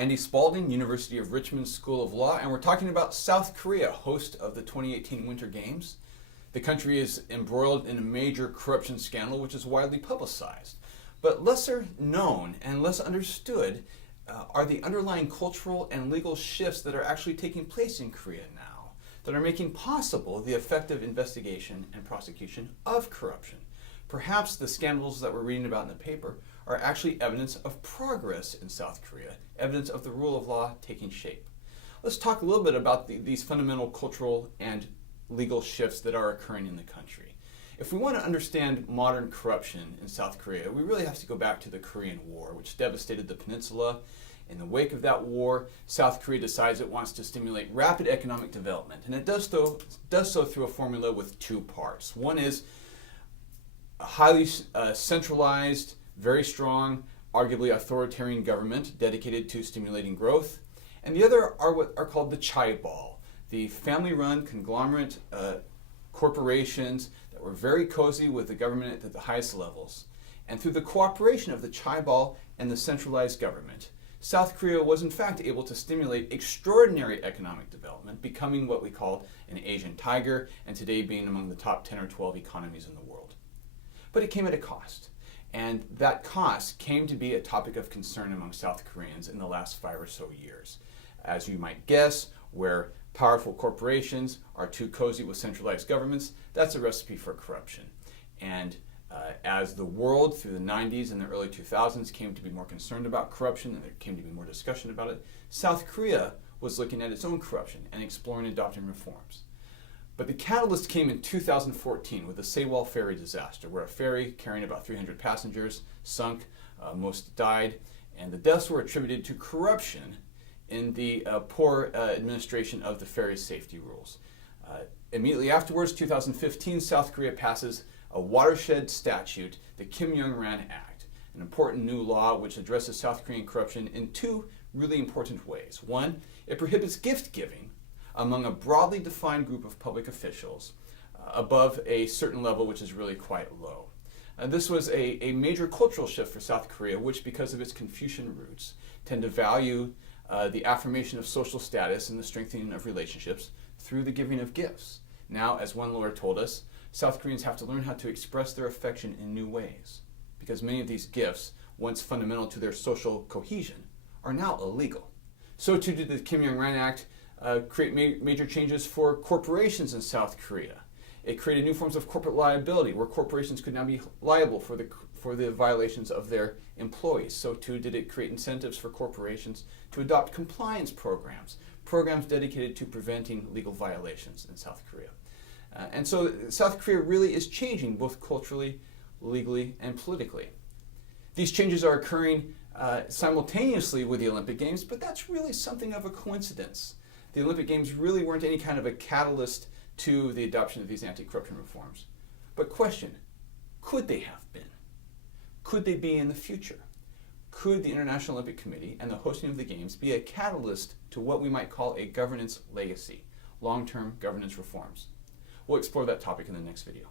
Andy Spalding, University of Richmond School of Law, and we're talking about South Korea, host of the 2018 Winter Games. The country is embroiled in a major corruption scandal which is widely publicized. But lesser known and less understood are the underlying cultural and legal shifts that are actually taking place in Korea now, that are making possible the effective investigation and prosecution of corruption. Perhaps the scandals that we're reading about in the paper are actually evidence of progress in South Korea, evidence of the rule of law taking shape. Let's talk a little bit about these fundamental cultural and legal shifts that are occurring in the country. If we want to understand modern corruption in South Korea, we really have to go back to the Korean War, which devastated the peninsula. In the wake of that war, South Korea decides it wants to stimulate rapid economic development, and it does so through a formula with two parts. One is a highly centralized, very strong, arguably authoritarian government dedicated to stimulating growth, and the other are what are called the chaebol, the family-run conglomerate corporations that were very cozy with the government at the highest levels. And through the cooperation of the chaebol and the centralized government, South Korea was in fact able to stimulate extraordinary economic development, becoming what we call an Asian tiger, and today being among the top 10 or 12 economies in the world. But it came at a cost. And that cost came to be a topic of concern among South Koreans in the last 5 or so years. As you might guess, where powerful corporations are too cozy with centralized governments, that's a recipe for corruption. And as the world through the 90s and the early 2000s came to be more concerned about corruption and there came to be more discussion about it, South Korea was looking at its own corruption and exploring and adopting reforms. But the catalyst came in 2014 with the Sewol ferry disaster, where a ferry carrying about 300 passengers sunk, most died, and the deaths were attributed to corruption in the poor administration of the ferry's safety rules. Immediately afterwards, 2015, South Korea passes a watershed statute, the Kim-Young-ran Act, an important new law which addresses South Korean corruption in two really important ways. One, it prohibits gift giving among a broadly defined group of public officials above a certain level which is really quite low. This was a major cultural shift for South Korea, which, because of its Confucian roots, tend to value the affirmation of social status and the strengthening of relationships through the giving of gifts. Now, as one lawyer told us, South Koreans have to learn how to express their affection in new ways, because many of these gifts, once fundamental to their social cohesion, are now illegal. So too did the Kim-Young-ran Act create major changes for corporations in South Korea. It created new forms of corporate liability, where corporations could now be liable for the violations of their employees. So too did it create incentives for corporations to adopt compliance programs dedicated to preventing legal violations in South Korea. And so South Korea really is changing both culturally, legally, and politically. These changes are occurring simultaneously with the Olympic Games, but that's really something of a coincidence. The Olympic Games really weren't any kind of a catalyst to the adoption of these anti-corruption reforms. But question, could they have been? Could they be in the future? Could the International Olympic Committee and the hosting of the Games be a catalyst to what we might call a governance legacy, long-term governance reforms? We'll explore that topic in the next video.